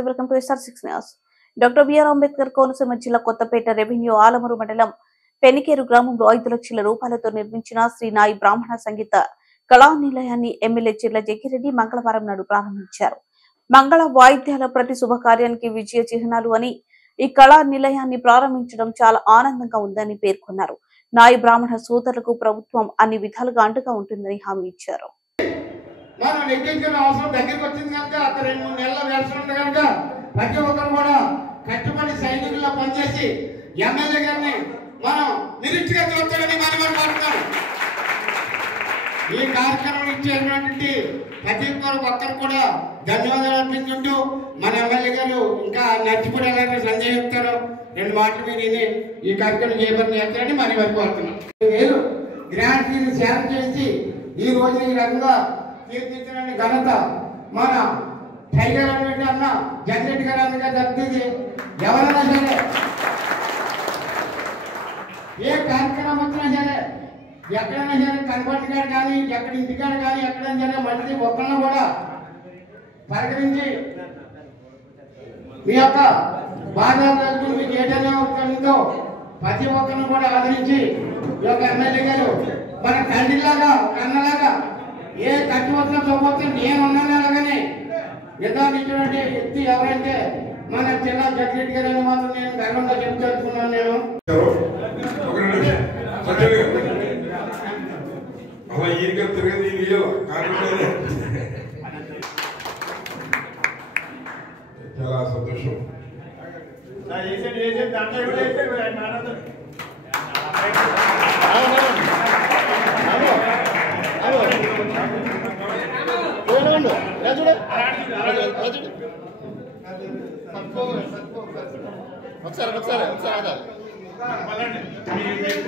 నమస్తే welcome to SR6 news. Doctor B R Ambedkar Konaseema జిల్లా Kothapeta revenue Alamuru మండలం పెనికేరు గ్రామంలో 5 లక్షల రూపాయలతో నిర్మించిన శ్రీ నాయి బ్రాహ్మణ సంగీత కళానిలయాన్ని ఎమ్మెల్యే చిర్ల జగ్గిరెడ్డి మంగళవారం నాడు ప్రారంభించారు. మంగళ వాయిద్యాల ప్రతి శుభకార్యానికి విజయ చిహ్నాలు అని ఈ కళా నిలయాన్ని ప్రారంభించడం చాలా ఆనందంగా ఉందని పేర్కొన్నారు. నాయి బ్రాహ్మణ సోదరులకు ప్రభుత్వం అన్ని విధాలుగా అండగా ఉంటుందని హామీ ఇచ్చారు. మనం లెక్కించిన అవసరం దగ్గరికి వచ్చింది కనుక అక్కడ 2-3 నెలల వేస్తుంది కనుక ప్రతి ఒక్కరు కూడా కట్టుబడి సైనికుల్లో పనిచేసి ఎమ్మెల్యే గారిని మనం నిరీక్షగా చూస్తారని మనం అనుకుంటున్నాం. ఈ కార్యక్రమం ఇచ్చేటువంటి ప్రతి ఒక్కరు కూడా ధన్యవాదాలు అర్పించుకుంటూ మన ఎమ్మెల్యే గారు ఇంకా నచ్చిపోయేలాగా సంజయ్ చెప్తారు. 2 మాటలు మీరు విని ఈ కార్యక్రమం చేయబడి చేస్తారని మరి కోరుతున్నాం. గ్రాంట్ సేవ చేసి ఈ రోజు ఈ రకంగా తీర్చిదిద్దిన ఘనత మన టైగర్ అనేటువంటి అన్న జగ్గిరెడ్డి గారు అందుగా జరిగింది. ఎవరైనా సరే ఏ కార్యక్రమం వచ్చినా సరే ఎక్కడైనా సరే కనపడికాడు కానీ ఎక్కడ ఇంటికాడ కానీ ఎక్కడైనా సరే మళ్ళీ ఒక్కరిని కూడా పరిగణించి మీ యొక్క బాధ్యతలు మీకు ఏదైనా ఉందో ప్రతి ఒక్కరిని కూడా ఆదరించి ఈ యొక్క ఎమ్మెల్యే గారు మన తండ్రిలాగా కన్నలాగా ఏ కట్టి వచ్చినా చూపొచ్చు నేను ఉన్నాను అలాగనే నిర్ధారించినటువంటి వ్యక్తి ఎవరైతే మన జిల్లా జగ్గిరెడ్డి గారు అని మాత్రం నేను గర్వంగా చెప్తున్నాను. నేను అలా ఈయన తిరిగి చాలా సంతోషం. ఒకసారి